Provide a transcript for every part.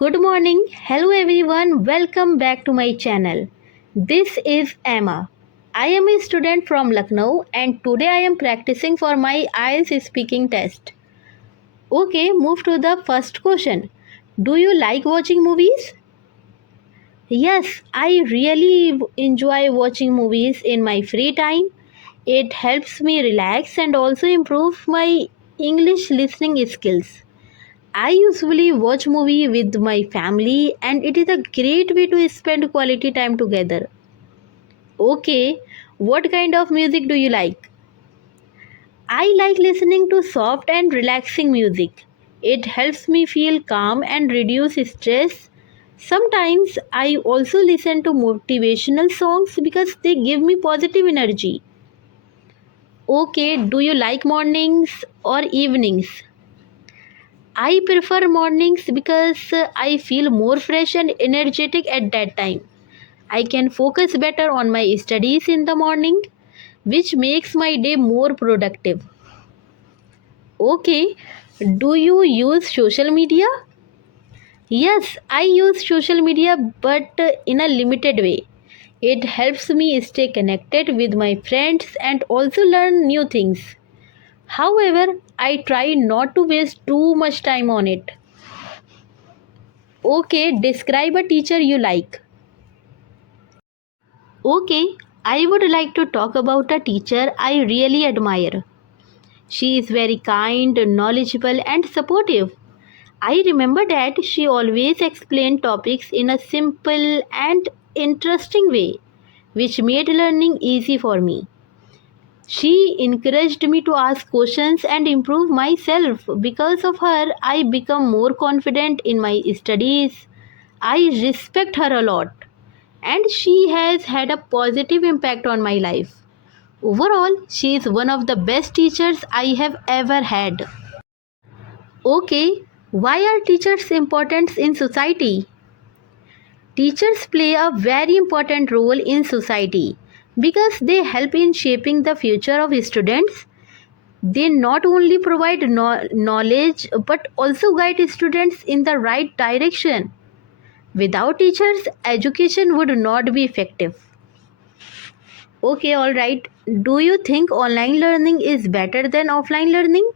Good morning. Hello everyone. Welcome back to my channel. This is Emma. I am a student from Lucknow and today I am practicing for my IELTS speaking test. Okay, move to the first question. Do you like watching movies? Yes, I really enjoy watching movies in my free time. It helps me relax and also improve my English listening skills. I usually watch movie with my family and it is a great way to spend quality time together. Okay, what kind of music do you like? I like listening to soft and relaxing music. It helps me feel calm and reduce stress. Sometimes I also listen to motivational songs because they give me positive energy. Okay, do you like mornings or evenings? I prefer mornings because I feel more fresh and energetic at that time. I can focus better on my studies in the morning, which makes my day more productive. Okay, do you use social media? Yes, I use social media but in a limited way. It helps me stay connected with my friends and also learn new things. However, I try not to waste too much time on it. Okay, describe a teacher you like. Okay, I would like to talk about a teacher I really admire. She is very kind, knowledgeable, and supportive. I remember that she always explained topics in a simple and interesting way, which made learning easy for me. She encouraged me to ask questions and improve myself. Because of her, I become more confident in my studies. I respect her a lot, and she has had a positive impact on my life. Overall, she is one of the best teachers I have ever had. Okay, why are teachers important in society? Teachers play a very important role in society because they help in shaping the future of students. They not only provide knowledge but also guide students in the right direction. Without teachers, education would not be effective. Okay, alright. Do you think online learning is better than offline learning?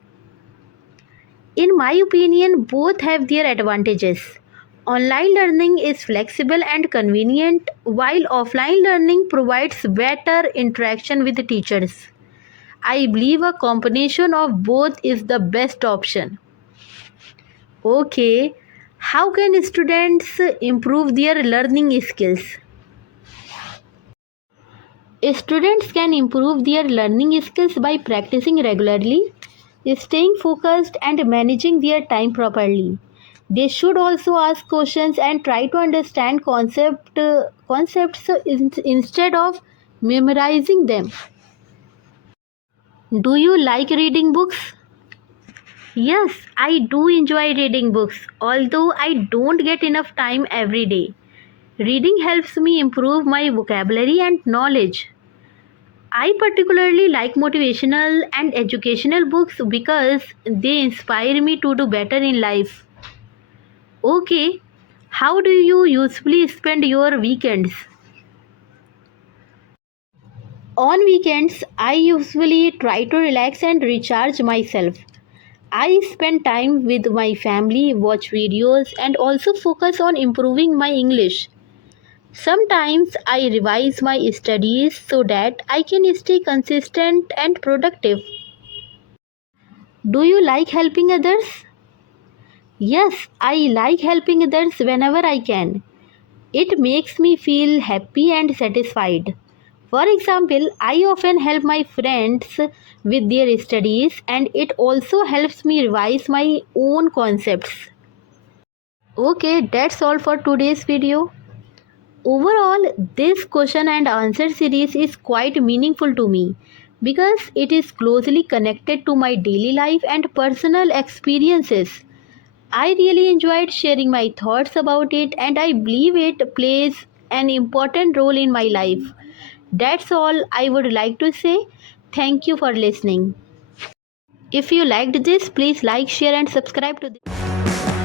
In my opinion, both have their advantages. Online learning is flexible and convenient, while offline learning provides better interaction with the teachers. I believe a combination of both is the best option. Okay, how can students improve their learning skills? Students can improve their learning skills by practicing regularly, staying focused, and managing their time properly. They should also ask questions and try to understand concepts instead of memorizing them. Do you like reading books? Yes, I do enjoy reading books, although I don't get enough time every day. Reading helps me improve my vocabulary and knowledge. I particularly like motivational and educational books because they inspire me to do better in life. Okay, how do you usually spend your weekends? On weekends, I usually try to relax and recharge myself. I spend time with my family, watch videos, and also focus on improving my English. Sometimes I revise my studies so that I can stay consistent and productive. Do you like helping others? Yes, I like helping others whenever I can. It makes me feel happy and satisfied. For example, I often help my friends with their studies and it also helps me revise my own concepts. Okay, that's all for today's video. Overall, this question and answer series is quite meaningful to me because it is closely connected to my daily life and personal experiences. I really enjoyed sharing my thoughts about it and I believe it plays an important role in my life. That's all I would like to say. Thank you for listening. If you liked this, please like, share and subscribe to this.